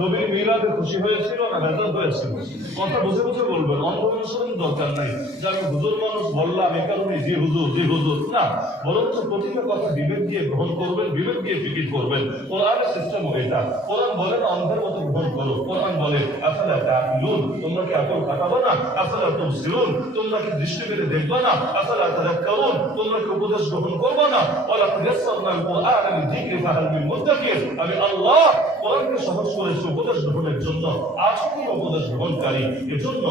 নবীর মিলাদে খুশি হয়েছিল না বেজার হয়েছিল? কথা বুঝে বুঝে বলবেন, অন্ধ অনুসরণ দরকার নাই যে আমি হুজুর মানুষ বললাম এই কারণে জি হুজুর জি হুজুর না, বরঞ্চ প্রতিটা কথা বিবেক দিয়ে গ্রহণ করবেন, বিবেক দিয়ে ফিকির করবেন। কোরআনের সিস্টেম এটা। কোরআন বলে না অন্ধের মতো গ্রহণ করো, কোরআন বলে আফালা তাআকিলুন, তোমরা কি আকল খাটাবো না? আফালা তুবসিরুন, তোমরা কি দৃষ্টি মেলে দেখবা না? আফালা তাযাক্কারুন, তোমরা কি উপদেশ গ্রহণ করবা না? ওয়ালা ইয়াসসারনাল কুরআনা লিযিকরি ফাহাল মিন মুদ্দাকির, আমি আল্লাহ কোরআনকে সহজ করেছি উপদেশ গ্রহণের জন্য, আছো কি উপদেশ গ্রহণকারী? এজন্য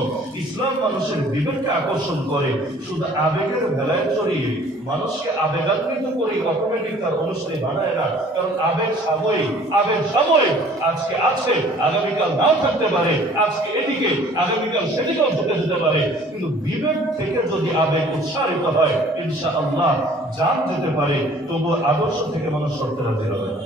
ইসলাম মানুষের বিবেককে আকর্ষণ করে, শুধু আবেগের বেলায় চড়িয়ে মানুষকে আবেগান্বিত করে অটোমেটিক তার অনুসারী বানায় না। কারণ আবেগ সাময়িক, আবেগ সাময়িক, আজকে আছে আগামীকাল নাও থাকতে পারে, আজকে এদিকে আগামীকাল সেদিকেও ঢুকে যেতে পারে। কিন্তু বিবেক থেকে যদি আবেগ উৎসাহিত হয় ইনশাআল্লাহ জান যেতে পারে, তবু আদর্শ থেকে মানুষ সরতে রাজি হবে না।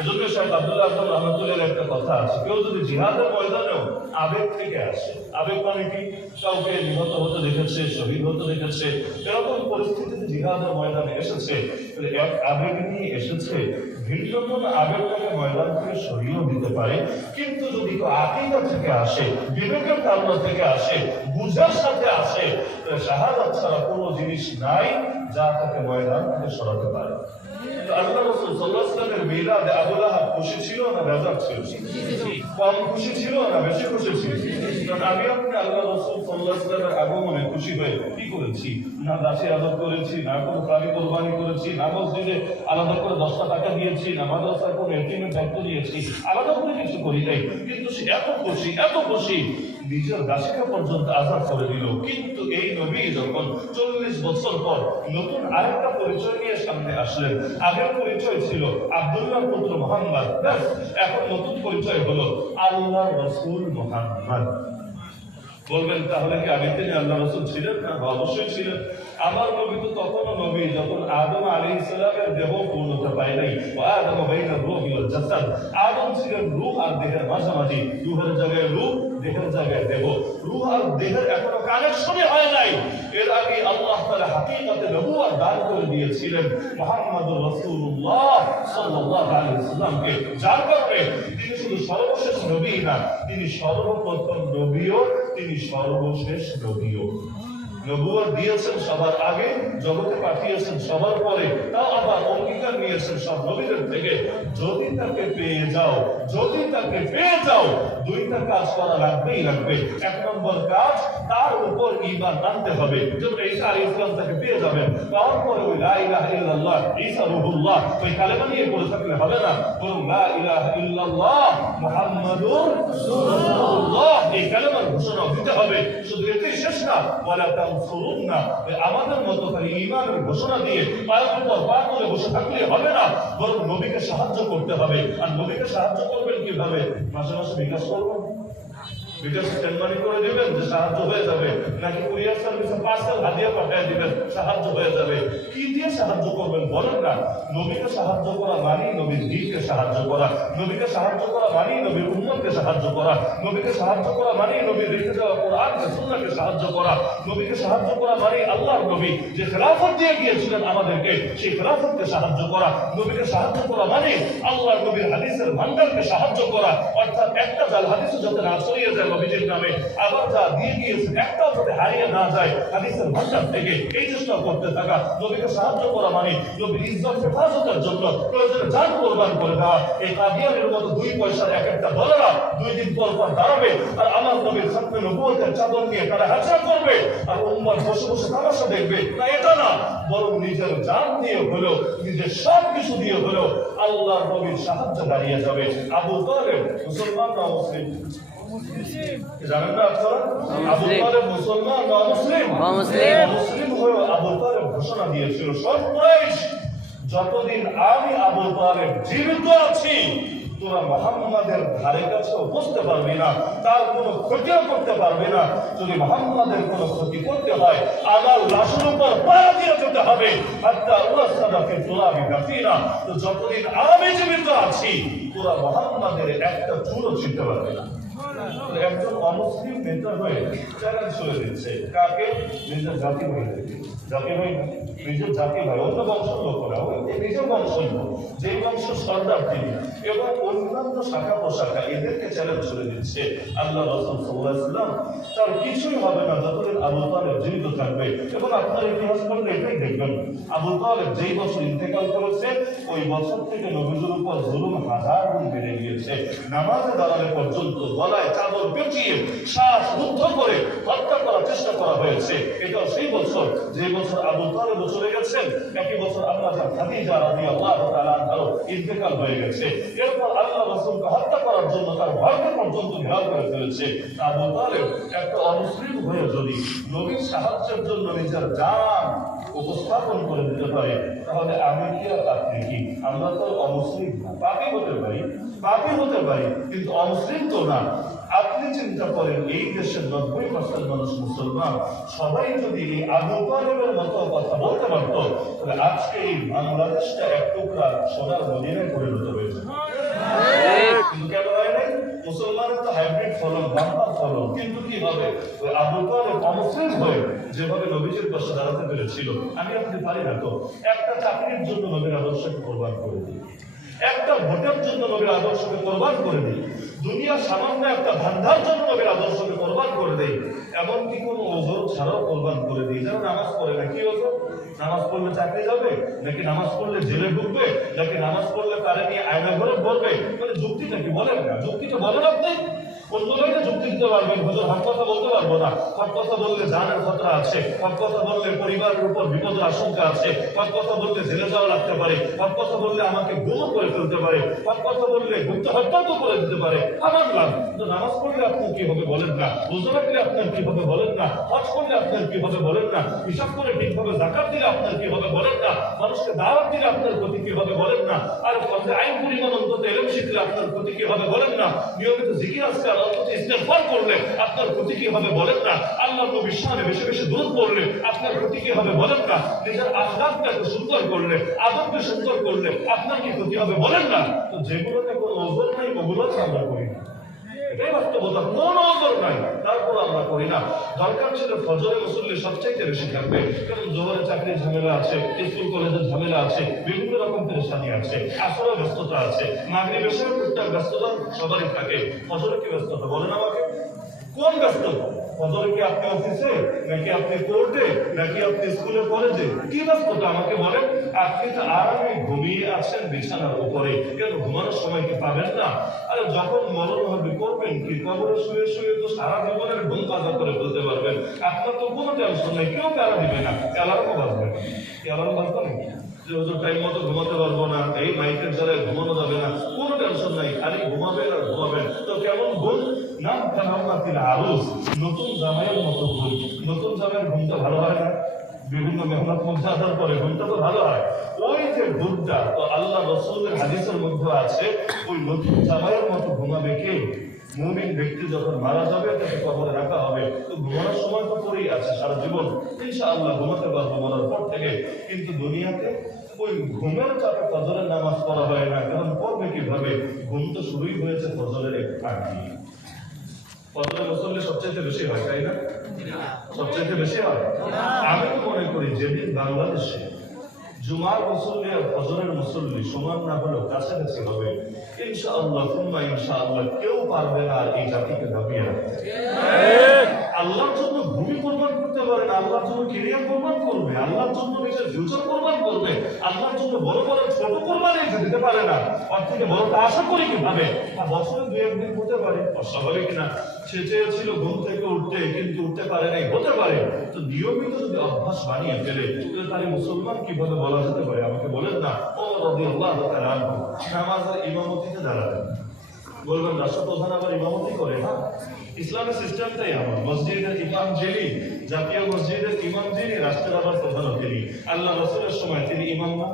এজন্য শেখ আব্দুল্লাহ আজম রহমতুল্লাহর একটা কথা আছে, কেউ যদি জিহাদের ময়দানেও আবেগ থেকে আসে, আবেগ মানে কি? কাউকে নিহত হতে দেখেছে, শহীদ হতে দেখেছে, এরকম পরিস্থিতিতে জিহাদের ময়দানে এসেছে, এক আবেগ নিয়ে এসেছে, ভিন্ন আবেগটাকে ময়দান থেকে সরিয়েও দিতে পারে। কিন্তু যদি আকীদা থেকে আসে, বিবেকের কারণ থেকে আসে, বুঝার সাথে আসে, শাহাদাত ছাড়া কোনো জিনিস নাই যা তাকে ময়দান থেকে সরাতে পারে। আল্লাহ রাসূল সাল্লাল্লাহু আলাইহি ওয়াসাল্লামের মিলাদে আবু লাহাব খুশি ছিল না বেজার ছিল? কম খুশি ছিল না বেশি খুশি ছিল? কারণ আমি আপনি আল্লাহ রাসূল সাল্লাল্লাহু আলাইহি ওয়াসাল্লামের আগমনে খুশি হয়ে কি করেছি? না দাসী আদর করেছি, না কোনো প্রাণী কোরবানি করেছি, না মসজিদে আলাদা করে 10টা টাকা দিয়েছি, না মাদ্রাসার কোনো এতিমের দায়িত্ব দিয়েছি, আলাদা করে কিছু করি নাই। কিন্তু সে এত খুশি, এত খুশি, নিজের দাসীকে পর্যন্ত আজাদ করে দিল। কিন্তু এই নবী যখন 40 বছর পর নতুন আরেকটা পরিচয় নিয়ে সামনে আসলেন, আগের পরিচয় ছিল আব্দুল্লাহর পুত্র মুহাম্মদ, এখন নতুন পরিচয় হলো আল্লাহর রাসূল মুহাম্মদ। বলবেন তাহলে কি আগে থেকে আল্লাহ রাসূল ছিলেন না? অবশ্যই ছিলেন। আমার নবী তো তখনও নবী যখন আদম আলাইহিস সালামের দেহ পূর্ণতা পায় নাই। আদম বাইনা রূহি ওয়াল জাসাদ, আদম ছিলেন রূহ আর দেহের মাঝামাঝি, রূহের জায়গায় রূহ, দেহের জায়গায় দেহ। রূহ আর দেহের এখনো কানেকশনই হয় নাই। এর আগে আল্লাহ তাআলা হাকিকতে নবুয়ত দান করে দিয়েছিলেন মুহাম্মদুর রাসূলুল্লাহ সাল্লাল্লাহু আলাইহি ওয়াসাল্লামকে, যার কারণে তিনি শুধু সর্বশেষ নবী না, তিনি সর্বপ্রথম নবীও, তিনি সর্বশেষ নবীও। নবুয়ত দিয়েছেন সবার আগে, জগতে পাঠিয়েছেন সবার পরে, তাও আবার অঙ্গীকার নিয়েছেন সব নবীদের থেকে, যদি তাকে পেয়ে যাও, যদি তাকে পেয়ে যাও, দুইটা কাজ করা লাগবেই লাগবে। এক নম্বর কাজ, তার উপর ঈমান আনতে হবে। যেমন ঈসা আলাইহিস সালাম তাকে পেয়ে যাবেন, পাওয়ার পরে ওই লা ইলাহা ইল্লাল্লাহ ঈসা রূহুল্লাহ ওই কালেমা নিয়ে পড়ে থাকলে হবে না, বরং লা ইলাহা ইল্লাল্লাহ মুহাম্মাদুর রাসূলুল্লাহ এই কালেমার ঘোষণা দিতে হবে। শুধু এতেই শেষ না, ওয়ালা তানসুরুন্না, আমাদের মতো খালি ঈমানের ঘোষণা দিয়ে পায়ের উপর পা তুলে বসে থাকলে হবে না, বরং নবীকে সাহায্য করতে হবে। আর নবীকে সাহায্য করবেন কিভাবে? মাসে মাসে বিকাশ করবেন, বিকাশ সেন্ডমানি করে দিবেন যে সাহায্য হয়ে যাবে, নাকি কুরিয়ার সার্ভিসে পার্সেল হাদিয়া পাঠিয়ে দিবেন সাহায্য হয়ে যাবে? কি দিয়ে সাহায্য করবেন বলেন না? নবীকে সাহায্য করা মানেই নবীর দ্বীনকে সাহায্য করা, নবীকে সাহায্য করা মানেই নবীর উম্মতকে সাহায্য করা, নবীকে সাহায্য করা মানেই নবীর রেখে যাওয়া কোরআনকে সুন্নাহকে সাহায্য করা, নবীকে সাহায্য করা মানেই আল্লাহর নবী যে খেলাফত দিয়ে গিয়েছিলেন আমাদেরকে সেই খেলাফতকে সাহায্য করা, নবীকে সাহায্য করা মানে আল্লাহর নবীর হাদিসের ভান্ডারকে সাহায্য করা। অর্থাৎ একটা জাল হাদিসও যাতে না ছড়িয়ে যায় নবীজির নামে, আবার যা দিয়ে গিয়েছেন একটাও যাতে হারিয়ে না যায় হাদিসের ভান্ডার থেকে, এই চেষ্টা করতে থাকা। নবীকে সাহায্য করা মানে নবীর ইজ্জত হেফাজতের জন্য প্রয়োজনে জান কোরবান করে দেওয়া। এই কাদিয়ানের মতো 2 পয়সার এক একটা ডলার 2 দিন পর পর দাঁড়াবে আর আমার নবীর খাতমে নবুয়তের চাদর নিয়ে তারা হাসা করবে আর উম্মত বসে বসে তামাশা দেখবে। না, এটা না, বরং নিজের জান দিয়ে হলো, নিজের সব কিছু দিয়ে হলো আল্লাহর নবীর সাহায্য দাঁড়িয়ে যাবে। আবু তালেব মুসলমান না মুসলিম? জানেন না আপনারা? আবু তালেব মুসলমান না মুসলিম? মুসলিম হয়ে আবু তালেব ঘোষণা দিয়েছিল, সব কুরাইশ যতদিন আমি আবু তালেব জীবিত আছি তোরা মুহাম্মাদের ধারে কাছেও বসতে পারবি না, তার কোনো ক্ষতিও করতে পারবি না। যদি মুহাম্মাদের কোনো ক্ষতি করতে হয় আমার লাশের উপর পাড়া দিয়ে যেতে হবে। হাত্তা উরাসাদা ফি তুরাবি দাফিনা, তো যতদিন আমি জীবিত আছি তোরা মুহাম্মাদের একটা চুলও ছিঁড়তে পারবি না। একজন অমুসলিম নেতা হয়ে চ্যালেঞ্জ করে দিচ্ছে কাকে? নিজের জাতি ভাইদেরকে। জাতি ভাই না, নিজের জাতি ভাই, অন্য বংশের লোকেরা, নিজের বংশই না, যে বংশ সর্দার তিনি এবং অন্যান্য শাখা প্রশাখা এদেরকে চ্যালেঞ্জ করে দিচ্ছে। আল্লাহ রাসূল সাল্লাল্লাহু আলাইহি ওয়াসাল্লাম তার কিছুই হবে না যতদিন আবু তালেব জীবিত থাকবে। এবং আপনার ইতিহাস পড়লে এটাই দেখবেন, আবু তালেব যেই বছর ইন্তেকাল করেছে ওই বছর থেকে নবীর উপর জুলুম হাজার গুণ বেড়ে গিয়েছে। নামাজে দাঁড়ালে পর্যন্ত গলায় চাদর পেঁচিয়ে শ্বাস রুদ্ধ করে হত্যা করার চেষ্টা করা হয়েছে। এটাও সেই বছর যে বছর আবু তালেব চলে গেছেন, একই বছর আল্লাহ খাদিজা রাদিয়াল্লাহু তাআলা আনহার ইন্তেকাল হয়ে গেছে। এরপর আল্লাহ রাসূলকে হত্যা করার জন্য তার ঘরকে পর্যন্ত ঘেরাও করে ফেলেছে। আবু তালেব একটা অমুসলিম হয়ে যদি নবীর সাহায্যের জন্য নিজের জান উপস্থাপন করে দিতে পারে, তাহলে আমি কি আর আপনি কি? আমরা তো অমুসলিম না, পাপী হতে পারি, পাপী হতে পারি, কিন্তু অমুসলিম তো না। আপনি চিন্তা করেন, এই দেশের 90% মানুষ মুসলমান, সবাই যদি এই আবু তালেবের মতো কথা বলতে পারত, তাহলে আজকে এই বাংলাদেশটা এক টুকরা সোনার মদিনায় পরিণত হয়েছে। কিন্তু কেন হয় নাই? মুসলমানের তো হাইব্রিড ফলন, বাম্পার ফলন, কিন্তু কি হবে? ওই আবু তালেব অমুসলিম হয়ে যেভাবে নবীজির পাশে দাঁড়াতে পেরেছিল, আমি আপনি পারি না তো? একটা চাকরির জন্য নবীর আদর্শকে কোরবান করে দিই, একটা ভোটের জন্য নবীর আদর্শকে কোরবান করে দিই, দুনিয়া সামান্য একটা ধান্দার জন্য নবীর আদর্শকে কোরবান করে দেই, এমনকি কোনো ওজোর ছাড়াও কোরবান করে দিই। যেন নামাজ পড়ে না, কি ওজোর? নামাজ পড়লে চাকরি যাবে, নাকি নামাজ পড়লে জেলে ঢুকবে, নাকি নামাজ পড়লে তারা নিয়ে আয়না ঘরে পড়বে? মানে যুক্তিটা কি বলেন না? যুক্তিটা বলেন আপনি। অন্য লাইনে যুক্তি দিতে পারবেন, হুজুর হক কথা বলতে পারবো না, হক কথা বললে জানের খতরা আছে, হক কথা বললে পরিবারের উপর বিপদের আশঙ্কা আছে, হক কথা বললে জেলে যাওয়া লাগতে পারে, হক কথা বললে আমাকে গুম করে ফেলতে পারে, হক কথা বললে গুপ্ত হত্যা তো করে দিতে পারে। আমার লাভ। কিন্তু নামাজ পড়লে আপনার কি হবে বলেন না, রোজা রাখলে আপনার কি হবে বলেন না, হজ করলে আপনার কি হবে বলেন না, হিসাব করে ঠিকভাবে যাকাত দিলে আপনার কি হবে বলেন না, মানুষকে দাওয়াত দিলে আপনার ক্ষতি কি হবে বলেন না, আর আইন পরিমাণ অন্তত এলেম শিখলে আপনার ক্ষতি কি হবে বলেন না, নিয়মিত জিকির আজকাল অন্তত ইস্তেগফার করলে আপনার ক্ষতি কি হবে বলেন না, আল্লাহর নবীর শানে বেশি বেশি দুরূদ পড়লে আপনার ক্ষতি কি হবে বলেন না, নিজের আখলাকটাকে সুন্দর করলে, আদবকে সুন্দর করলে আপনার কি ক্ষতি হবে বলেন না। তো যেগুলোতে কোনো ওজর নাই ওগুলো আমরা করি না, এটাই বাস্তবতা। কোনো ওজর নাই, তারপর আমরা করি না। দরকার ছিল ফজরে মুসল্লি সবচাইতে বেশি থাকবে, কারণ জোহরে চাকরির ঝামেলা আছে, স্কুল কলেজের ঝামেলা আছে, বিভিন্ন রকম পেরেশানি আছে, আসলে ব্যস্ততা আছে, মাগরিব এশার টুকটাক ব্যস্ততা সবারই থাকে। ফজরে কি ব্যস্ততা বলেন আমাকে? কোন ব্যস্ততা? ফজরে কি আপনি অফিসে, নাকি আপনি কোর্টে, নাকি আপনি স্কুলে কলেজে? কি ব্যস্ততা আমাকে বলেন? আপনি তো আরামে ঘুমিয়ে আছেন বিছানার উপরে, কেন ঘুমানোর সময় কি পাবেন না? আরে যখন মরণ হবে করবেন কি? কবরে শুয়ে শুয়ে তো সারা জীবনের ঘুম কাজা করে বলতে পারবেন। আপনার তো কোনো টেনশন নেই, কেউ প্যারা দিবে না, অ্যালার্মও বাজবে না। অ্যালার্ম বাজবে না যে হুজুর টাইম মতো ঘুমাতে পারবো না, এই মাইকের দ্বারা ঘুমানো যাবে না, কোনো টেনশন নাই, খালি ঘুমাবেন আর ঘুমাবেন। তো কেমন ঘুম? নাম কানামাতিল আরুস, নতুন জামাইয়ের মতো ঘুম। নতুন জামাইয়ের ঘুমটা ভালো হয় না? বিভিন্ন মেহনত মধ্যে আসার পরে ঘুমটা তো ভালো হয়। ওই যে ঘুমটা তো আল্লাহ রাসূলের হাদিসের মধ্যে আছে, ওই নতুন জামাইয়ের মতো ঘুমাবে কে? মুমিন ব্যক্তি যখন মারা যাবে তাকে কবরে রাখা হবে। তো ঘুমানোর সময় তো পরেই আছে সারা জীবন, ইনশাআল্লাহ ঘুমাতে পারবো মরার পর থেকে। কিন্তু দুনিয়াতে ওই ঘুমের চাপে ফজরের নামাজ পড়া হয় না, কারণ পড়বে কিভাবে? ঘুম তো শুরুই হয়েছে ফজরের একটু আগে। ফজরের মুসল্লি সবচাইতে বেশি হয়, তাই না? সবচাইতে বেশি হয়। আমি তো মনে করি যেদিন বাংলাদেশে জুমার মুসল্লি আর ফজরের মুসল্লি সমান না হলেও কাছাকাছি হবে, ইনশাআল্লাহ সুম্মা ইনশাআল্লাহ কেউ পারবে না আর এই জাতিকে দাবিয়ে রাখতে। আল্লাহর জন্য ভূমি কোরবান করতে পারে না, আল্লাহর জন্য কেরিয়ার কোরবান করবে, আল্লাহর জন্য নিজের ফিউচার কোরবান করবে, আল্লাহর জন্য বড় বড় ছোট কোরবানি দিতে পারে না। ওর থেকে বড়টা আশা করি কিভাবে? বছরে 2-1 দিন হতে পারে, অস্বাভাবিক না। সে চেয়েছিল ঘুম থেকে উঠতে, কিন্তু উঠতে পারে নাই, হতে পারে। তো নিয়মিত যদি অভ্যাস বানিয়ে ফেলে, তাহলে মুসলমান কিভাবে বলা যেতে পারে? আমাকে বলেন না। ও রাদিয়াল্লাহু তাআলা আনহু নামাজের ইমামতিতে দাঁড়াবেন, বলবেন রাষ্ট্রপ্রধান আবার ইমামতি করে? হ্যাঁ, ইসলামের সিস্টেমটাই আমার। মসজিদের ইমাম যিনি, জাতীয় মসজিদের ইমাম যিনি, রাষ্ট্রের আবার প্রধানও তিনি। আল্লাহ রাসূলের সময় তিনি ইমাম না?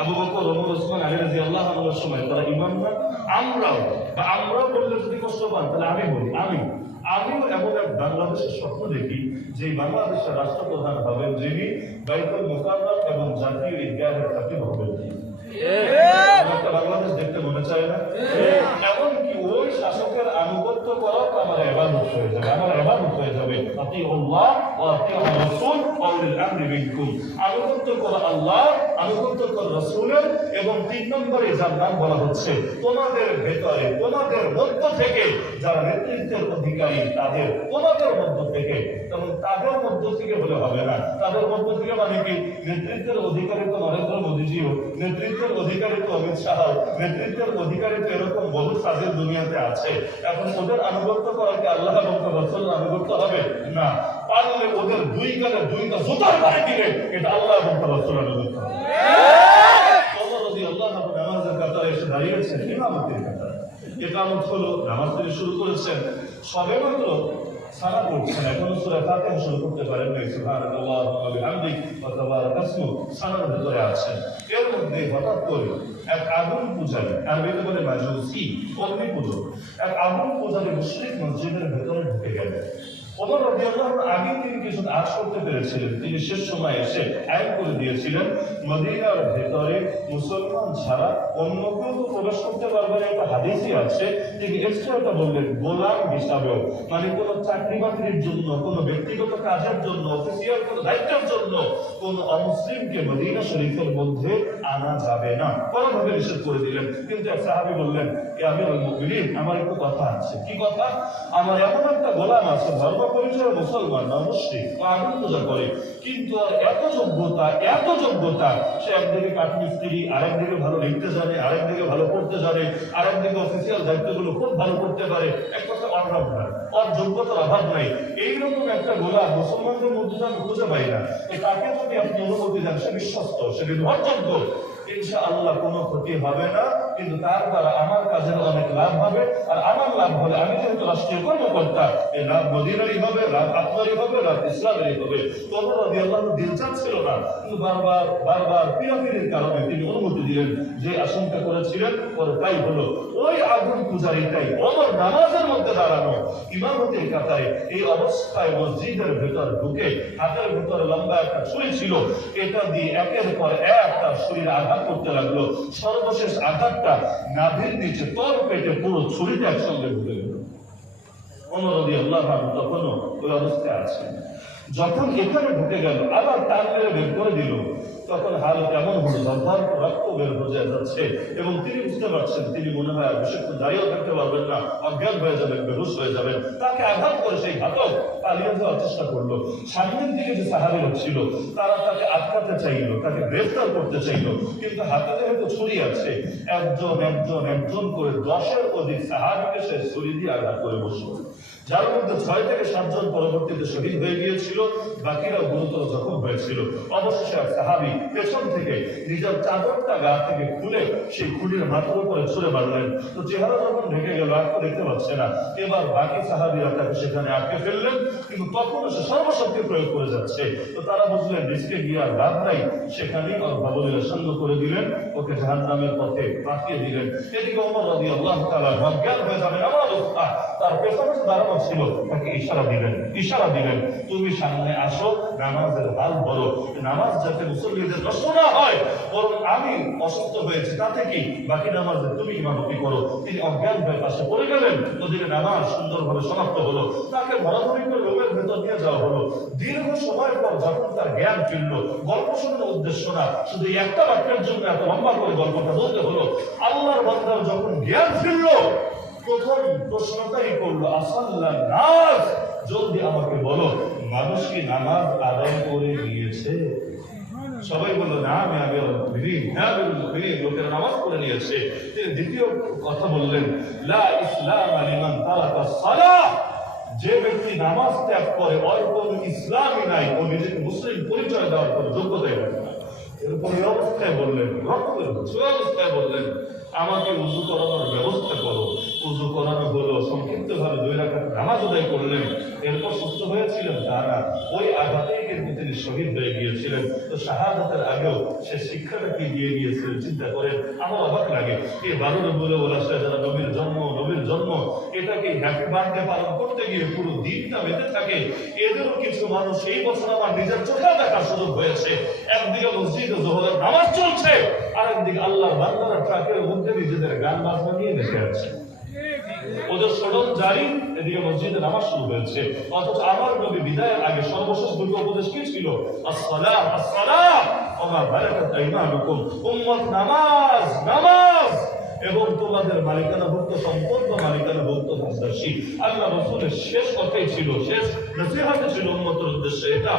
আবু বকর, ওমর, ওসমান, আলী রাদিয়াল্লাহু আনহুর সময় তারা ইমাম না? আমরাও বললে যদি কষ্ট পান, তাহলে আমি বলি, আমিও এমন এক বাংলাদেশের স্বপ্ন দেখি যে বাংলাদেশের রাষ্ট্রপ্রধান হবেন যিনি বাইতুল মুকাররম এবং জাতীয় ঈদগাহের খাতিব হবেন। বাংলাদেশ দেখতে মনে চায় না? এমনকি ওই শাসকের আনুগত্য করাও আমার ইবাদত হয়ে যাবে, আমার ইবাদত হয়ে যাবে। আতিউল্লাহ ওয়া আতিউর রাসূল ওয়া উলিল আমরি মিনকুম। আনুগত্য করো আল্লাহ, আনুগত্য করো রাসূলের। এবং 3 নম্বরে যার নাম বলা হচ্ছে, তোমাদের ভেতরে, তোমাদের মধ্য থেকে যারা নেতৃত্বের অধিকারী তাদের, তোমাদের মধ্য থেকে। এবং তাদের মধ্য থেকে বলে হবে না, তাদের মধ্য থেকে মানে কি? নেতৃত্বের অধিকারী তো নরেন্দ্র মোদীজিও, নেতৃত্বের অধিকারী তো অমিত শাহ, নেতৃত্বের অধিকারী তো এরকম বহু সাজের দুনিয়াতে আছে। এখন ওদের আনুগত্য করা কি আল্লাহ এবং রাসূলের আনুগত্য হবে? না। পারলে ওদের 2 গালে 2টা জুতার গায়ে দিলে এটা আল্লাহ এবং রাসূলের আনুগত্য হবে। ওমর রাদিয়াল্লাহু আনহু নামাজের কাতারে এসে দাঁড়িয়েছেন, ইমামতির কাতারে। ইকামত হলো, নামাজ তিনি শুরু করেছেন, সবেমাত্র সালাত পড়ছেন, এখনো সূরা ফাতিহা শুরু করতে পারেন নাই। সুবহানাল্লাহি ওয়া বিহামদিহি ওয়া তাবারাকা ইসমুহু, সালাতের ভিতরে আছেন। এর মধ্যে হঠাৎ করে এক আগুন পূজারী, আরবিতে বলে মাজুসি, অগ্নি পূজক, এক আগুন পূজারী মুশরিক মসজিদের ভেতরে ঢুকে গেলেন। ওমর রাদিয়াল্লাহু আনহু আগে তিনি কিছু আশ করতে পেরেছিলেন, তিনি শেষ সময় এসে আইন করে দিয়েছিলেন মদিনার ভেতরে মুসলমান ছাড়া অন্য কেউ তো প্রবেশ করতে পারবে না, একটা হাদিসই আছে। তিনি এক্সট্রা বললেন গোলাম হিসাবেও, মানে কোনো চাকরি বাকরির জন্য, কোনো ব্যক্তিগত কাজের জন্য, অফিসিয়াল কোনো দায়িত্বের জন্য কোন অমুসলিমকে মদিনা শরীফের মধ্যে আনা যাবে না, কোনোভাবে নিষেধ করে দিলেন। কিন্তু এক সাহাবী বললেন, এ আমিরুল মুমিনিন, আমার একটু কথা আছে। কি কথা? আমার এমন একটা গোলাম আছে, ধর্ম পরিচয় মুসলমান না, মুশরিক, আগুন পূজা করে, কিন্তু এত যোগ্যতা, সে একদিকে কাঠমিস্ত্রি, আরেকদিকে ভালো লিখতে জানে, আরেকদিকে ভালো পড়তে জানে, আরেকদিকে অফিসিয়াল দায়িত্বগুলো খুব ভালো করতে পারে, এক কথা অলরাউন্ডার, ওর যোগ্যতার অভাব নাই। এইরকম একটা গোলাম মুসলমানদের মধ্যে আমি খুঁজে পাই না। তাকে যদি আপনি অনুমতি দেন, সে বিশ্বস্ত, সে নির্ভরযোগ্য, ইনশাআল্লাহ কোনো ক্ষতি হবে না। কিন্তু তার দ্বারা আমার কাজের অনেক লাভ হবে, আর আমার লাভ হলে আমি যেহেতু রাষ্ট্রীয় কর্মকর্তা, এই লাভ মদিনারই হবে, লাভ আপনারই হবে, লাভ ইসলামেরই হবে। ওমর রাদিয়াল্লাহু আনহু দিল চাচ্ছিল না, কিন্তু বারবার পীড়াপিড়ির কারণে তিনি অনুমতি দিলেন। যে আশঙ্কা করেছিলেন পরে তাই হলো। ওই আগুন পূজারীটাই ওমর নামাজের মধ্যে দাঁড়ানো ইমামতির কাতারে, এই অবস্থায় মসজিদের ভেতর ঢুকে হাতের ভেতরে লম্বা একটা ছুরি ছিল, এটা দিয়ে একের পর এক তার শরীরে আঘাত করতে লাগলো। সর্বশেষ আঘাতটা নাভির নিচে, তল পেটে পুরো ছুরিটা একসঙ্গে ঢুকে গেল। ওমর রাদিয়াল্লাহু আনহু তখনও ওই অবস্থায় আছেন। যখন এখানে ঢুকে গেল, আবার টান মেরে বের করে দিল, তখন হাল কেমন হলো, ধরধর রক্ত বের হয়ে যাচ্ছে, এবং তিনি বুঝতে পারছেন তিনি মনে হয় আর বেশিক্ষণ দাঁড়িয়েও থাকতে পারবেন না, অজ্ঞান হয়ে যাবেন, বেহুশ হয়ে যাবেন। তাকে আঘাত করে সেই ঘাতক পালিয়ে যাওয়ার চেষ্টা করলো। সামনের দিকে যে সাহাবীরা ছিল তারা তাকে আটকাতে চাইল, তাকে গ্রেফতার করতে চাইল, কিন্তু হাতে যেহেতু ছুরি আছে, একজন করে 10-এর অধিক সাহাবীকে সে ছুরি দিয়ে আঘাত করে বসল, যার মধ্যে 6 থেকে 7 জন পরবর্তীতে শহীদ হয়ে গিয়েছিল, বাকিরা গুরুতর জখম হয়েছিল। অবশেষে এক সাহাবী পেছন থেকে নিজের চাদরটা গা থেকে খুলে সেই খুঁটির মাথার উপরে ছুঁড়ে মারলেন। তো চেহারা যখন ঢেকে গেল, আর তো দেখতে পাচ্ছে না। এবার বাকি সাহাবীরা তাকে সেখানে আটকে ফেললেন, কিন্তু তখনও সে সর্বশক্তি প্রয়োগ করে যাচ্ছে। তো তারা বুঝলেন রিস্কে গিয়ে আর লাভ নাই, সেখানেই ওর বাবুলের সঙ্গ করে দিলেন, ওকে জাহান্নামের পথে পাঠিয়ে দিলেন। এদিকে ওমর রাদিয়াল্লাহু তাআলা অজ্ঞান হয়ে যাবেন এমন অবস্থা, তার পেছনে দাঁড়ানো ছিল, তাকে ইশারা দিলেন, তুমি সামনে আসো, নামাজের হাল বলো। নামাজ যাতে মুসল্লিদের নষ্ট না হয়, বরং আমি অসুস্থ হয়েছি তাতে কি, বাকি নামাজে তুমি ইমামতি করো। তিনি অজ্ঞান হয়ে পাশে পড়ে গেলেন। ওদিকে নামাজ সুন্দরভাবে সমাপ্ত হলো, তাকে ধরাধরি করে রুমের ভেতর নিয়ে যাওয়া হলো। দীর্ঘ সময় পর যখন তার জ্ঞান ফিরল, গল্প শোনার উদ্দেশ্য না, শুধু একটা বাক্যের জন্য এত লম্বা করে গল্পটা বলতে হলো। আল্লাহর বান্দার যখন জ্ঞান ফিরল, প্রথম প্রশ্নটাই করলো, আসাল্লাহ নাস, জলদি আমাকে বলো, মানুষ কি নামাজ আদায় করে নিয়েছে? সবাই বললো না, লোকেরা নামাজ পড়ে নিয়েছে। তিনি দ্বিতীয় কথা বললেন, লা ইসলাম লিমান তারাকা সালাহ, যে ব্যক্তি নামাজ ত্যাগ করে ওর কোনো ইসলামই নাই, ও নিজেকে মুসলিম পরিচয় দেওয়ার কোনো যোগ্যতাই রাখে না। এরপর এই অবস্থায় বললেন, অবস্থায় বললেন, আমাকে উযু করানোর ব্যবস্থা করো। উযু করানো হলো, সংক্ষিপ্ত ভাবে 2 রাকাত নামাজ আদায় করলেন। এরপর সুস্থ হয়েছিলেন তারা, ওই আঘাতেই কিন্তু তিনি শহীদ হয়ে গিয়েছিলেন। তো শাহাদাতের আগেও সে শিক্ষাটা কি দিয়ে গিয়েছিলেন চিন্তা করেন। আমার অবাক লাগে, এই 12 রবিউল আউয়াল যারা নবীর জন্ম এটাকে হ্যাপি বার্থডে পালন করতে গিয়ে পুরো দিনটা মেতে থাকে। এদেরও কিছু মানুষ এই বছর আমার নিজের চোখে দেখার সুযোগ হয়েছে। একদিকে মসজিদে যোহরের নামাজ চলছে, আরেকদিকে আল্লাহর বান্দারা ট্রাকের মধ্যে নিজেদের গান বাজনা নিয়ে বসে আছে। ওদের শোডন জারি, এদিকে মসজিদে নামাজ শুরু হয়েছে। অথচ আমার নবী বিদায়ের আগে সর্বশেষ দুটো উপদেশ কি ছিল? আসসালাম আসসালাম ওমা বারাকাত আইমানুকুম, উম্মত নামাজ নামাজ এবং তোমাদের মালিকানাভুক্ত সম্পদ বা মালিকানাভুক্ত ভাষাশী। আল্লাহ রাসূলের শেষ কথাই ছিল, শেষ নসিহত ছিল উম্মতের উদ্দেশ্যে এটা,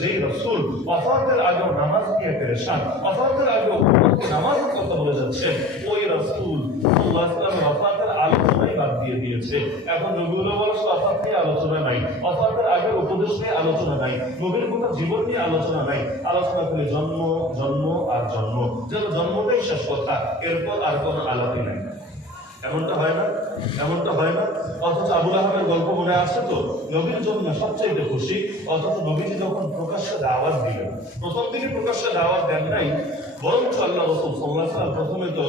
যেই রাসূল ওয়াফাতের আগে নামাজ নিয়ে পেরেশান, ওয়াফাতের আগে উম্মতকে নামাজের কথা বলে যাচ্ছেন, ওই রাসূল সাল্লাল্লাহু আলাইহি ওয়াসাল্লাম ওয়াফাতের আলোচনাই বাদ দিয়ে দিয়েছে। এখন নবীগুলো বলছে ওয়াফাত নিয়ে আলোচনা নাই, ওয়াফাতের আগে উপদেশ নিয়ে আলোচনা নাই, নবীর গোটা জীবন নিয়ে আলোচনা নাই, আলোচনা করে জন্ম জন্ম আর জন্ম, যেন জন্মটাই শেষ কথা, এরপর আর কোনো আলাপই নাই। এমনটা হয় না? এমনটা হয় না? অথচ আবু লাহাবের গল্প মনে আছে তো? নবীর জন্য সবচাইতে খুশি, অথচ নবীজি যখন প্রকাশ্যে দাওয়াত দিলেন, প্রথম দিকে প্রকাশ্যে দাওয়াত দেন নাই, বরঞ্চ আল্লাহ রাসূল সাল্লাল্লাহু আলাইহি ওয়াসাল্লাম প্রথমে তো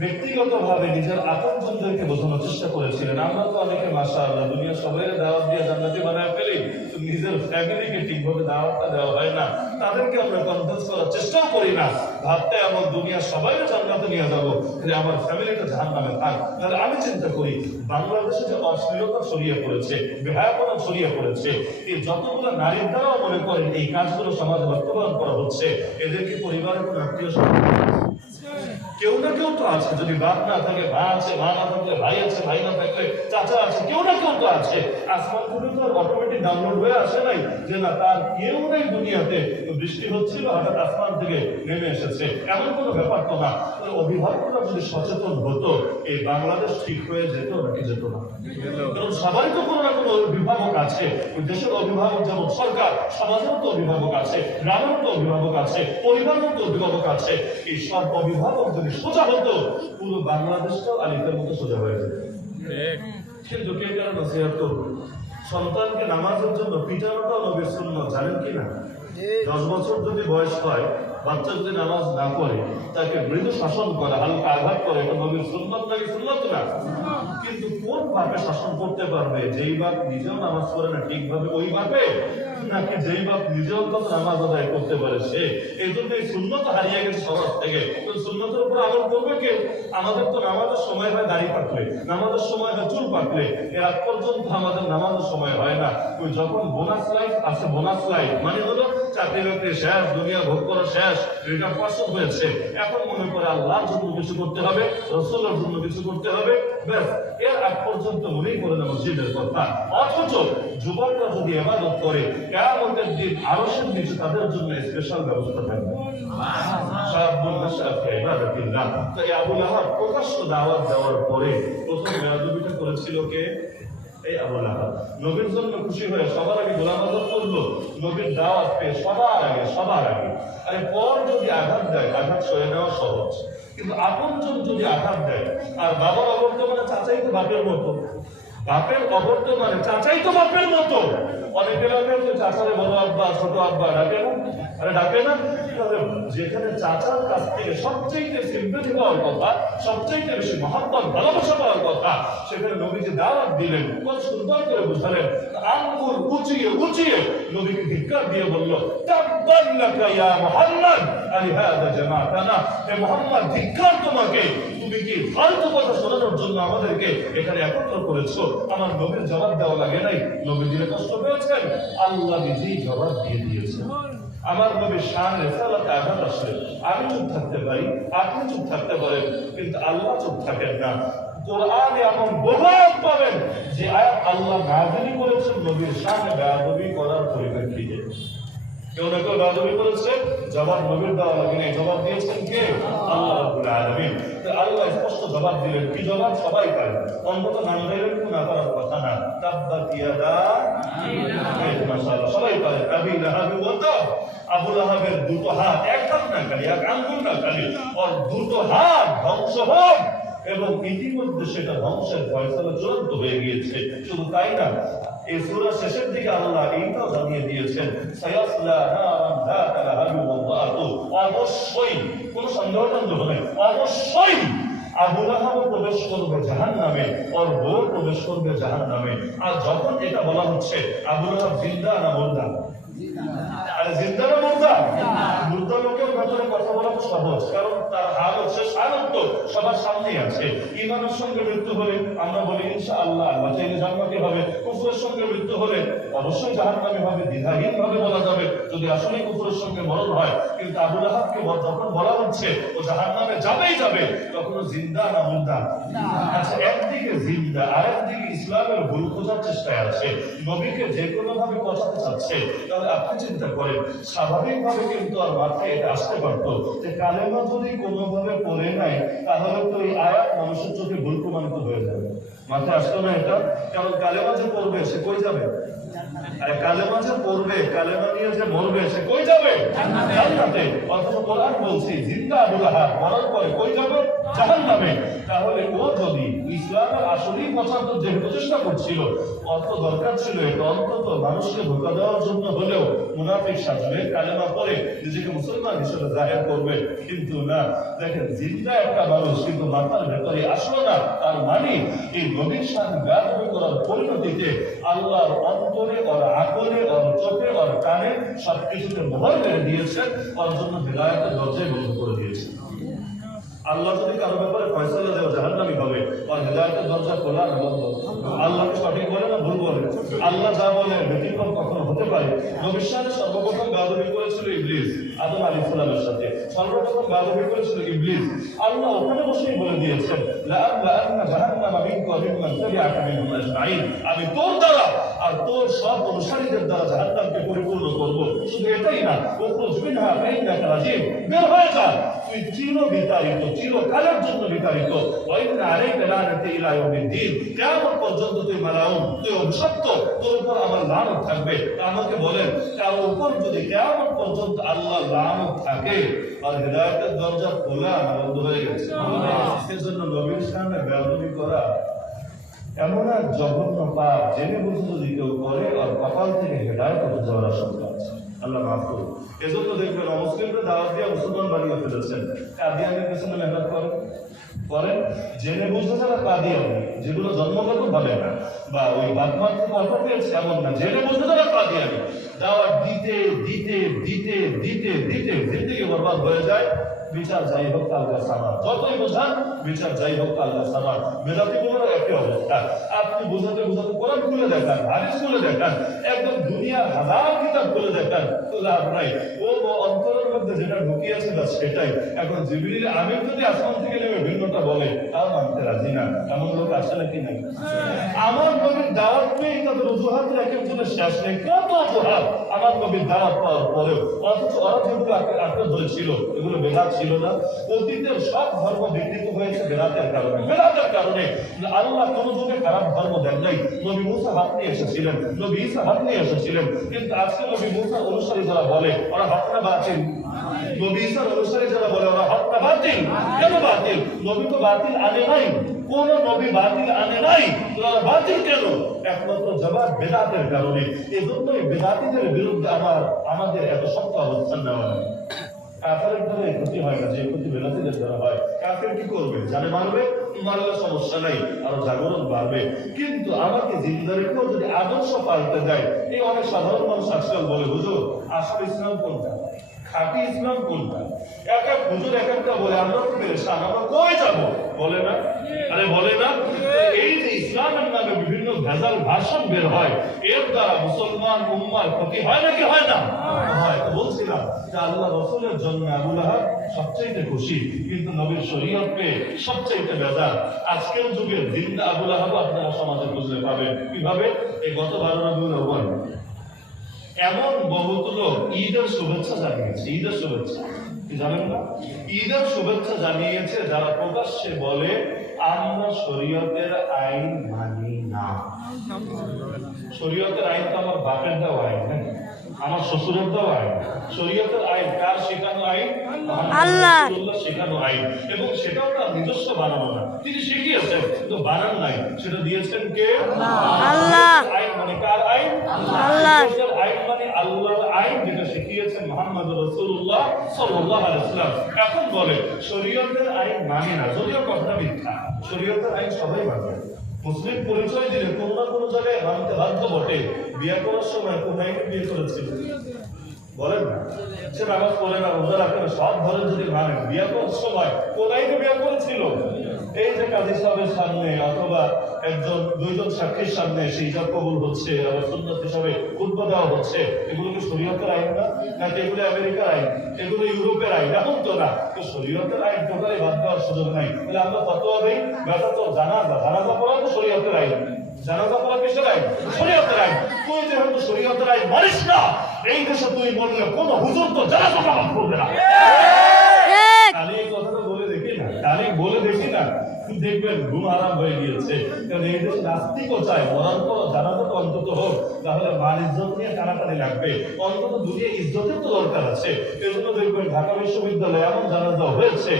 ব্যক্তিগতভাবে নিজের আপনজনদেরকে বোঝানোর চেষ্টা করেছিলেন। আমরা তো অনেকে মাশাআল্লাহ দুনিয়া সবাই দাওয়াত দিয়ে জান্নাতি বানায় ফেলি, তো নিজের ফ্যামিলিকে ঠিকভাবে দাওয়াতটা দেওয়া হয় না, তাদেরকে আমরা কনভিন্স করার চেষ্টাও করি না। ভাবতে আমার দুনিয়া সবাই জান্নাতে নিয়ে যাবো, আমার ফ্যামিলিটা জাহান্নামে থাক। তাহলে আমি চিন্তা করি বাংলাদেশে যে অশ্লীলতা ছড়িয়ে পড়েছে, বেহায়াপনা ছড়িয়ে পড়েছে, এই যতগুলো নারীর দ্বারাও মনে করেন এই কাজগুলো সমাজে বাস্তবায়ন করা হচ্ছে, এদেরকে পরিবারের কোনো আত্মীয় কেউ না কেউ তো আছে। যদি বাপ না থাকে মা আছে, মা না থাকলে ভাই আছে, ভাই না থাকলে চাচা আছে, কেউ না কেউ তো আছে। আসমান থেকে তো অটোমেটিক ডাউনলোড হয়ে আসে নাই যে না তার কেউ নেই দুনিয়াতে, বৃষ্টি হচ্ছিল হঠাৎ আসমান থেকে নেমে এসেছে, এমন কোনো ব্যাপার তো না। অভিভাবকরা যদি সচেতন হতো, এই বাংলাদেশ ঠিক হয়ে যেত নাকি যেত না? কারণ সবাই তো কোনো না কোনো অভিভাবক আছে, দেশের অভিভাবক যেমন সরকার, সমাজের তো অভিভাবক আছে, গ্রামের তো অভিভাবক আছে, পরিবারের তো অভিভাবক আছে। এই সব অভিভাবক যদি সোজা হতো, পুরো বাংলাদেশটাও আলিফের মতো সোজা হয়ে যেত। কিন্তু কে কেন নসিহত করবে? সন্তানকে নামাজের জন্য পিটানোটাও নবীর সুন্নাত, জানেন কি না? 10 বছর যদি বয়স হয়, বাচ্চা যদি নামাজ না পড়ে, তাকে মৃদু শাসন করে, হালকা আঘাত করে, এটা নবীর সুন্নাত নাকি সুন্নাত না? কিন্তু কোন বাপে শাসন করতে পারবে? যেই বাপ নিজেও নামাজ পড়ে না ঠিকভাবে, ওই বাপে? নাকি যেই বাপ নিজেও তো নামাজ আদায় করতে পারে সে? এই জন্য এই সুন্নত হারিয়ে গেছে সমাজ থেকে। সুন্নতের উপর আমল করবে কে? আমাদের তো নামাজের সময় হয় দাড়ি পাকলে, নামাজের সময় হয় চুল পাকলে, এর আগ পর্যন্ত আমাদের নামাজের সময় হয় না। ওই যখন বোনাস লাইফ আছে, বোনাস লাইফ মানে হলো চাকরি বাকরি শেষ, দুনিয়া ভোগ করা শেষ, এটা পছন্দ হয়েছে, এখন মনে করে আল্লাহর জন্য কিছু করতে হবে, রাসূলের জন্য কিছু করতে হবে, ব্যাস এর আগ পর্যন্ত মনেই করে না মসজিদের কথা। অথচ যুবকরা যদি ইবাদত করে, কিয়ামতের দিন আরশের নিচে তাদের জন্য স্পেশাল ব্যবস্থা থাকবে। শাআবুন নাশআ ফি ইবাদাতিল্লাহ। তো এই আবু লাহাব প্রকাশ্য দাওয়াত দেওয়ার পরে প্রথম বেয়াদবিটা করেছিল কে? এই আবু লাহাব। নবীর জন্য খুশি হয়ে সবার আগে গোলাম আজম করলো, নবীর দাওয়াত পেয়ে সবার আগে। আরে পর যদি আঘাত দেয়, আঘাত সয়ে নেওয়া সহজ, কিন্তু আপনজন যদি আঘাত দেয়, আর বাবার অবর্তমানে চাচাই তো বাপের মতো, বাপের অবর্তমানে চাচাই তো বাপের মতো। অনেকে লাগে যে চাচারে বড় আব্বা, ছোট আব্বা ডাকে না? আরে ডাকে না? যেখানে চাচার কাছ থেকে সবচেয়ে সিম্পথি পাওয়ার কথা, সবচেয়ে বেশি মহব্বত ভালোবাসা পাওয়ার কথা, সেখানে নবীজি দাওয়াত দিলেন, কত সুন্দর করে বুঝালেন, আঙ্গুল উঁচিয়ে নবীকে ধিক্কার দিয়ে বলল, তাব্বান লাকা ইয়া মুহাম্মদ আলিহাযা জামাতানা। হে মুহাম্মদ, ধিক্কার তোমাকে, তুমি কি ফালতু কথা শোনানোর জন্য আমাদেরকে এখানে একত্র করেছো? আমার নবীর জবাব দেওয়া লাগে নাই, নবী দিলে কষ্ট পেয়েছেন, আল্লাহ নিজেই জবাব দিয়ে দিয়েছেন। আমার নবীর শান রিসালাতে আঘাত আসলে আমি চুপ থাকতে পারি, আপনি চুপ থাকতে পারেন, কিন্তু আল্লাহ চুপ থাকেন না। কোরআনে এমন বহু আয়াত পাবেন যে আয়াত আল্লাহ নাযিল করেছেন নবীর শানে বেয়াদবি করার পরিপ্রেক্ষিতে। কেউ না কেউ বেয়াদবি করেছে, জবাব নবীর দেওয়া লাগে নাই, জবাব দিয়েছেন কে? আল্লাহ রাব্বুল আলামিন। তো আল্লাহ স্পষ্ট জবাব দিলেন, কি জবাব? সবাই পারে, অন্তত নাম দিলেন না পারার কথা না। তাব্বাত ইয়াদা, মাশাআল্লাহ সবাই পারে। আবি লাহাব ওয়া তাব, আবু লাহাবের দুটো হাত, এক হাত না খালি, এক আঙ্গুল না খালি, ওর দুটো হাত ধ্বংস হোক। এবং ইতিমধ্যে সেটা ধ্বংসের ফয়সালা চূড়ান্ত হয়ে গিয়েছে। শুধু তাই না, এই সূরা শেষের দিকে আল্লাহ এইটাও জানিয়ে দিয়েছেন, সায়াসলা নারান যাতা লাহাব ওয়া তাব, অবশ্যই, কোনো সন্দেহ নেই, অবশ্যই আবু লাহাব প্রবেশ করবে জাহান্নামে, ওর বউ প্রবেশ করবে জাহান্নামে। আর যখন এটা বলা হচ্ছে, আবু লাহাব জিন্দা না মুর্দা? আরে জিন্দা না মুর্দা? মুর্দা লোকের ভেতরে কথা বলা সহজ, কারণ তার হালত শেষ হালত তো সবার সামনেই আছে। ঈমানের সঙ্গে মৃত্যু হলে আমরা বলি ইনশাআল্লাহ আল্লাহ চাইলে জান্নাতি হবে, কুফরের সঙ্গে মৃত্যু হলে অবশ্যই জাহান্নামী হবে, দ্বিধাহীন ভাবে বলা যাবে যদি আসলে কুফরের সঙ্গে মরণ হয়। কিন্তু আবু লাহাবকে যখন বলা হচ্ছে ও জাহান্নামে যাবেই যাবে, তখন জিন্দা না মুর্দা? আচ্ছা, একদিকে জিন্দা আর একদিকে ইসলামের ভুল খোঁজার চেষ্টায় আছে, নবীকে যে কোনো ভাবে পচাতে চাচ্ছে। তাহলে আপনি চিন্তা করেন, স্বাভাবিকভাবে কিন্তু আর মাথায় এটা আসতে পারত যে কালেমা যদি কোনোভাবে পড়ে নাই তাহলে তো এই আয়াত মানুষের চোখে ভুল প্রমাণিত হয়ে যাবে। মাথায় আসতো না এটা, কারণ কালেমা যে পড়বে সে কই যাবে? আরে কালেমা যে পড়বে, কালেমা নিয়ে যে মরবে সে কই যাবে? জান্নাতে। অথচ কোরআন বলছে জিন্দা আবু লাহাব মরার পরে কই যাবে? জাহান্নামে। তাহলে ও যদি ইসলামের আসলেই পছন্দ যেহেতু চেষ্টা করছিল, অত দরকার ছিল এটা অন্তত মানুষকে ধোঁকা দেওয়ার জন্য হলেও মুনাফিক সাজবে, কালেমা পড়ে নিজেকে মুসলমান হিসেবে জাহের করবে। কিন্তু না, দেখেন জিন্দা একটা মানুষ কিন্তু মাথার ভেতরে আসলো না, তার মানে এই নবীর সাথে গাদবি করার পরিণতিতে আল্লাহর অন্তরে ওর আকলে ওর চোখে ওর কানে সবকিছুতে মোহর মেরে দিয়েছেন, ওর জন্য হিদায়াতের দরজায় বন্ধ করে দিয়েছেন। আল্লাহ যদি কারো ব্যাপারে ফয়সালা দেওয়া জাহান্নামী হবে, আর হিদায়াতের দরজা খোলা না বন্ধ? আল্লাহকে সঠিক বলে না ভুল বলে? আল্লাহ যা বলে ব্যতিক্রম কখনো হতে পারে? নবীর সাথে সর্বপ্রথম গাদবি করেছিল ইবলিস আদম আলাইহিস সালামের সাথে, সর্বপ্রথম গাদবি করেছিল ইবলিস। আল্লাহ ওখানে বসেই বলে দিয়েছেন লাআমলা জাহান্নামা মিনকা ওয়া মিম্মান তাবিআকা মিনহুম আজমাইন, আমি তোর দ্বারা আর তোর সব অনুসারীদের দ্বারা জাহান্নামকে পরিপূর্ণ করব। শুধু এটাই না, উখরুজ মিনহা ফাইন্নাকা রাজিম, বের হয়ে যা, তুই চিরবিতাড়িত, চিরকালের জন্য বিতাড়িত। ওয়া ইন্না আলাইকা লানাতি ইলা ইয়াউমিদ্দিন, কিয়ামত পর্যন্ত তুই মালাউন, তুই অভিশপ্ত, তোর উপর আমার লানত থাকবে। আমাকে বলেন, কার উপর যদি কিয়ামত পর্যন্ত আল্লাহ লানত থাকে আর হিদায়াতের দরজা খোলা না বন্ধ হয়ে গেছে? সেজন্য নবীর সামনে বেয়াদবি করা এমন এক জঘন্য পাপ, জেনে বুঝে যদি কেউ করে আর কপাল থেকে হেদায়েত হতে যাওয়ার আশঙ্কা আছে। আল্লাহ মাফ করুন। এজন্য দেখবেন অমুসলিমরা দাওয়াত দিয়ে মুসলমান বানিয়ে ফেলেছেন। কাদিয়ানের পেছনে মেহনত করেন, জেনে বুঝে যারা কাদিয়ানি, যেগুলো জন্মগত ভাবে না বা ওই বাদমার থেকে অল্প পেয়েছে এমন না, জেনে বুঝে যারা কাদিয়ানি, দাওয়াত দিতে দিতে দিতে দিতে দিতে জিন্দেগি বরবাদ হয়ে যায়। বিচার যাই হোক কালকা সামার, যতই বোঝান বিচার যাই হোক কালকা সামার। বেদাতিগুলোরও একই অবস্থা। আপনি বোঝাতে বোঝাতে কোরআন খুলে দেখান, হাদিস খুলে দেখান, একদম দুনিয়ার হাজার কিতাব খুলে দেখান, তো লাভ নাই। ও অন্তরের মধ্যে যেটা ঢুকিয়েছে না সেটাই। এখন জিবরিল আমিন যদি আসমান থেকে নেমে ভিন্নটা বলে তাও মানতে রাজি না। এমন লোক আসে নাকি নাই? আমার নবীর দাওয়াত পেয়ে তাদের অজুহাতের এক একজনের শেষ নেই। কত অজুহাত আমার নবীর দাওয়াত পাওয়ার পরেও, অথচ ওরা যেগুলো আঁকড়ে ধরেছিল এগুলো বেদাত ছিল না। অতীতের সব ধর্ম বিকৃত হয়েছে বেদাতের কারণে। বেদাতের কারণে আল্লাহ কোন যুগে খারাপ ধর্ম দেন নাই। নবী মুসা হাত নিয়ে এসেছিলেন, নবী ঈসা হাত নিয়ে এসেছিলেন, কিন্তু আজকে নবী মুসা অনুসারী যারা বলে ওরা হক না বাতিল, নবী ঈসার অনুসারী যারা বলে ওরা হক না বাতিল। কেন বাতিল? নবী তো বাতিল আনে নাই, কোন নবী বাতিল আনে নাই, ওরা বাতিল কেন? একমাত্র জবাব বেদাতের কারণে। এই জন্যই বেদাতিদের বিরুদ্ধে আমাদের এত শক্ত অবস্থান নেওয়া হয়। কাফেরের দ্বারা এই ক্ষতি হয় না, যে ক্ষতি বেদাতিদের দ্বারা হয়। কাফের কি করবে? জানে মারবে, মারলে সমস্যা নাই, আরো জাগরণ বাড়বে। কিন্তু আমাকে জিন্দা রেখেও যদি আদর্শ পাল্টে যায়, এই অনেক সাধারণ মানুষ আজকাল বলে হুজুর আসল ইসলাম কোনটা, খাঁটি ইসলাম কোনটা? এক এক হুজুর এক একটা বলে, আমরা তো পেরেছান, আমরা কই যাবো? বলে না? আরে বলে না? এই যে ইসলামের নামে বিভিন্ন ভেজাল ভাষণ বের হয়, এর দ্বারা মুসলমান উম্মার ক্ষতি হয় নাকি হয় না? হয়। তো বলছিলাম যে আল্লাহ রাসূলের জন্য আবু লাহাব সবচেয়ে খুশি, কিন্তু নবীর শরীয়ত পেয়ে সবচেয়ে বেজার। আজকের যুগে জিন্দা আবু লাহাব আপনারা সমাজে খুঁজলে পাবেন। কিভাবে? এই গত 12 রবিউল আউয়াল এমন বহুত লোক ঈদের শুভেচ্ছা জানিয়েছে, ঈদের শুভেচ্ছা কি জানেন না? ঈদের শুভেচ্ছা জানিয়েছে যারা প্রকাশ্যে বলে আমরা শরীয়তের আইন মানি না। শরীয়তের আইন তো আমার বাপের দেওয়া আইন, আমার শ্বশুরের দেওয়া আইন। শরীয়তের আইন কার শেখানো আইন? আল্লাহ শেখানো আইন, এবং সেটাও তার নিজস্ব বানানো না, তিনি শিখিয়েছেন কিন্তু বানান নাই। সেটা দিয়েছেন কে? আল্লাহ। আইন মানে কার আইন? আল্লাহ। আইন মানে আল্লাহর আইন, যেটা শিখিয়েছেন মুহাম্মদ রাসূলুল্লাহ সাল্লাল্লাহু আলাইহি ওয়াসাল্লাম। এখন বলে শরীয়তের আইন মানে না, যদিও কথা মিথ্যা। শরীয়তের আইন সবাই মানে। মুসলিম পরিচয় দিলে কোনো না কোনো জায়গায় মানতে বাধ্য বটে। বিয়ে করার সময় কোন আইনে বিয়ে করেছিল? বলেন না, সে নামাজ পড়ে না, রোজা রাখে না, সব ধরে যদি মানেন, বিয়ে করার সময় কোথায় তো বিয়ে করেছিল? এই যে কাজী সাহেবের সামনে অথবা দুইজন সাক্ষীর সামনে সেই হিসাব কবুল হচ্ছে, আবার সুন্নাত হিসাবে খুতবা দেওয়া হচ্ছে, এগুলো কি শরীয়তের আইন না? নাকি এগুলো আমেরিকার আইন, এগুলো ইউরোপের আইন? এখন তো না, তো শরীয়তের আইন টোটালি বাদ দেওয়ার সুযোগ নাই। তাহলে আমরা ফতোয়া দেই, বেটা তো জানাজা পড়া তো শরীয়তের আইন, জানাজা পড়া কিসের আইন? শরীয়তের আইন। তুই যেহেতু শরীয়তের আইন মানিস না, এই দেশে তুই বললে কোন হুজুর তো জানাজা নামাজ পড়বে না। আমি এই কথাটা বলে দেখি না, আমি বলে দেখি না, দেখবেন ঘুম আরাম হয়ে গিয়েছে। কারণ এই দেশে নাস্তিকও চায় মরার পর জানাজা তো অন্তত হোক, তাহলে মান ইজ্জত নিয়ে টানাটানি লাগবে, অন্তত দুনিয়া ইজ্জতের তো দরকার আছে। এজন্য দেখবেন ঢাকা বিশ্ববিদ্যালয়ে এমন জানাজা হয়েছে,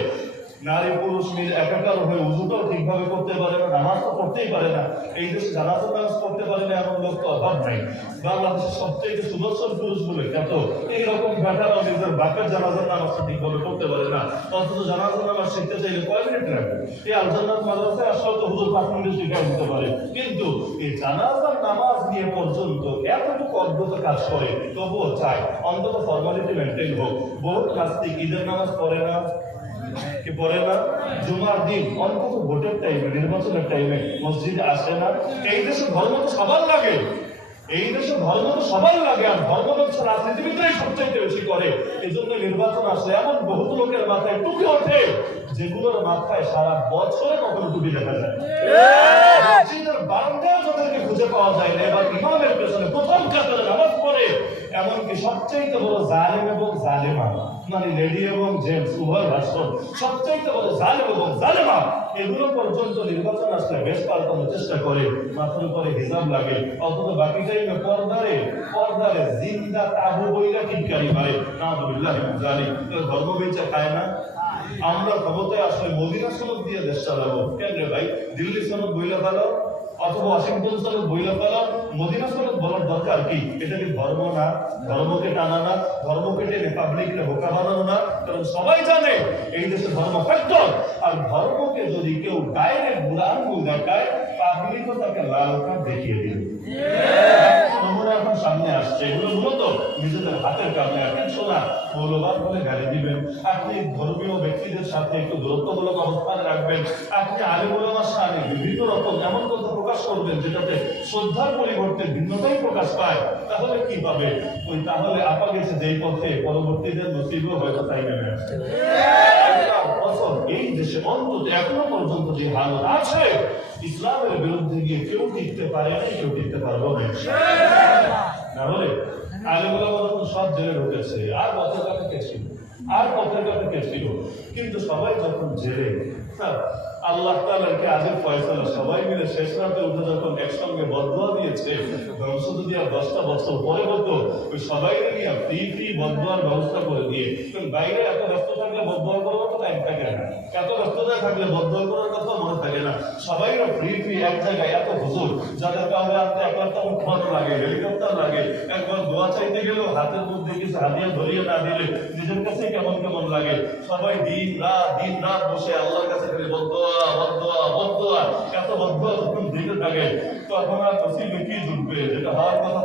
নারী পুরুষ মিলে একাকার হয়ে উজুটাও ঠিকভাবে করতে পারে না, নামাজ তো করতেই পারে না। এই দেশে জানাজা নামাজ করতে পারে না এমন লোক তো অভাব নাই। বাংলাদেশের সবচেয়ে সুদর্শন পুরুষ বলে খ্যাত এইরকম বেটারাও নিজের বাপের জানাজার নামাজটা ঠিকভাবে করতে পারে না, অথচ জানাজার নামাজ শিখতে চাইলে কয় মিনিট লাগবে? এই আলজান্নাত মাদ্রাসায় আসলে তো হুজুর 5 মিনিটে শিখে দিতে পারে, কিন্তু এই জানাজার নামাজ নিয়ে পর্যন্ত এতটুকু অদ্ভুত কাজ করে, তবুও চায় অন্তত ফর্মালিটি মেনটেন হোক। বহুত নাস্তিক ঈদের নামাজ পড়ে না, কি পড়ে না, জুমার দিন অন্তত ভোটের টাইমে, নির্বাচনের টাইমে মসজিদে আসে না। এই দেশে ধর্ম তো সবার লাগে, এই দেশে ধর্ম তো সবার লাগে, আর ধর্ম হচ্ছে রাজনীতিবিদরাই সবচাইতে বেশি করে। এই জন্য নির্বাচন আসলে এমন বহুত লোকের মাথায় টুপি ওঠে যেগুলোর মাথায় সারা বছরে কখনো টুপি দেখা যায়। মসজিদের বারান্দায় যাদেরকে খুঁজে পাওয়া যায় না, এবার ইমামের পেছনে প্রথম কাতারে নামাজ পড়ে, এমনকি সবচাইতে বড় জালেম এবং জালেমা, মানে লেডি এবং জেন্টস উভয় ভাষণ, সবচাইতে বড় জালেম এবং জালেমা, এগুলো পর্যন্ত নির্বাচন আসলে বেশ পাল্টানোর চেষ্টা করে, মাথার উপরে হিজাব লাগে, অথচ বাকি টাইমে পর্দারে জিন্দা তাবু বইলা টিটকারি মারে। নাউযুবিল্লাহি মিন যালিক। ধর্ম বেচে খায় না। আমরা ক্ষমতায় আসলে মদিনা সনদ দিয়ে দেশ চালাবো কেন রে ভাই? দিল্লি সনদ বইলা ফেলো অথবা ওয়াশিংটন সনদ বইলা ফেলো, মদিনা সনদ বলার দরকার কি? এটা কি ধর্ম না? ধর্মকে টানা না, ধর্মকে টেনে পাবলিককে বোকা বানানো না? কারণ সবাই জানে এই দেশে ধর্ম ফ্যাক্টর, আর ধর্মকে যদি কেউ ডাইরেক্ট বুড়া আঙ্গুল দেখায়, পাবলিকও তাকে লাল কার্ড দেখিয়ে দিবে। নমুনা এখন সামনে আসছে, এগুলো মূলত নিজেদের হাতের কামে। আপনি শোনা মৌলবাদ বলে গালি দিবেন, আপনি ধর্মীয় ব্যক্তিদের সাথে একটু দূরত্বমূলক অবস্থান রাখবেন, আপনি আলেম ওলামার সামনে বিভিন্ন রকম এমন কথা প্রকাশ করবেন যেটাতে শ্রদ্ধার পরিবর্তে ভিন্নতাই প্রকাশ পায়, তাহলে কি পাবে? তাহলে আপা গেছে যেই পথে, পরবর্তীদের নসিবও হয়তো তাই নেমে আসছে। এই দেশে অন্তত এখনো পর্যন্ত যে হালত আছে, ইসলামের বিরুদ্ধে গিয়ে কেউ টিকতে পারে না, কেউ টিকতে পারবো না। তাহলে আলেম ওলামা যখন সব জেলে ঢুকেছে, আর পথের কাছে কে ছিল? কিন্তু সবাই যখন জেলে, আল্লাহ তাআলাকে আজের ফয়সালা, সবাই মিলে শেষ রাতে উঠে যখন একসঙ্গে বদদোয়া দিয়েছে, ধ্বংস যদি আর 10টা বছর পরে হতো, ওই সবাই নিয়ে ফ্রি বদদোয়ার ব্যবস্থা করে দিয়ে, বাইরে এত ব্যস্ত থাকলে বদদোয়া করার কথা টাইম থাকে না, এত ব্যস্ততায় থাকলে বদদোয়া করার কথা মনে থাকে না। সবাই ফ্রি এক জায়গায়, এত হুজুর যাদের কাউকে আনতে 1 লাখ টাকা খরচ লাগে, হেলিকপ্টার লাগে, একবার দোয়া চাইতে গেলেও হাতের মধ্যে কিছু হাদিয়া ধরিয়ে না দিলে নিজের কাছে কেমন কেমন লাগে। সবাই দিন রাত বসে আল্লাহর কাছে বদদোয়া, এত বদদোয়া যখন দিতে থাকে, তখন আর নসিবে কি জুটবে? যেটা হওয়ার কথা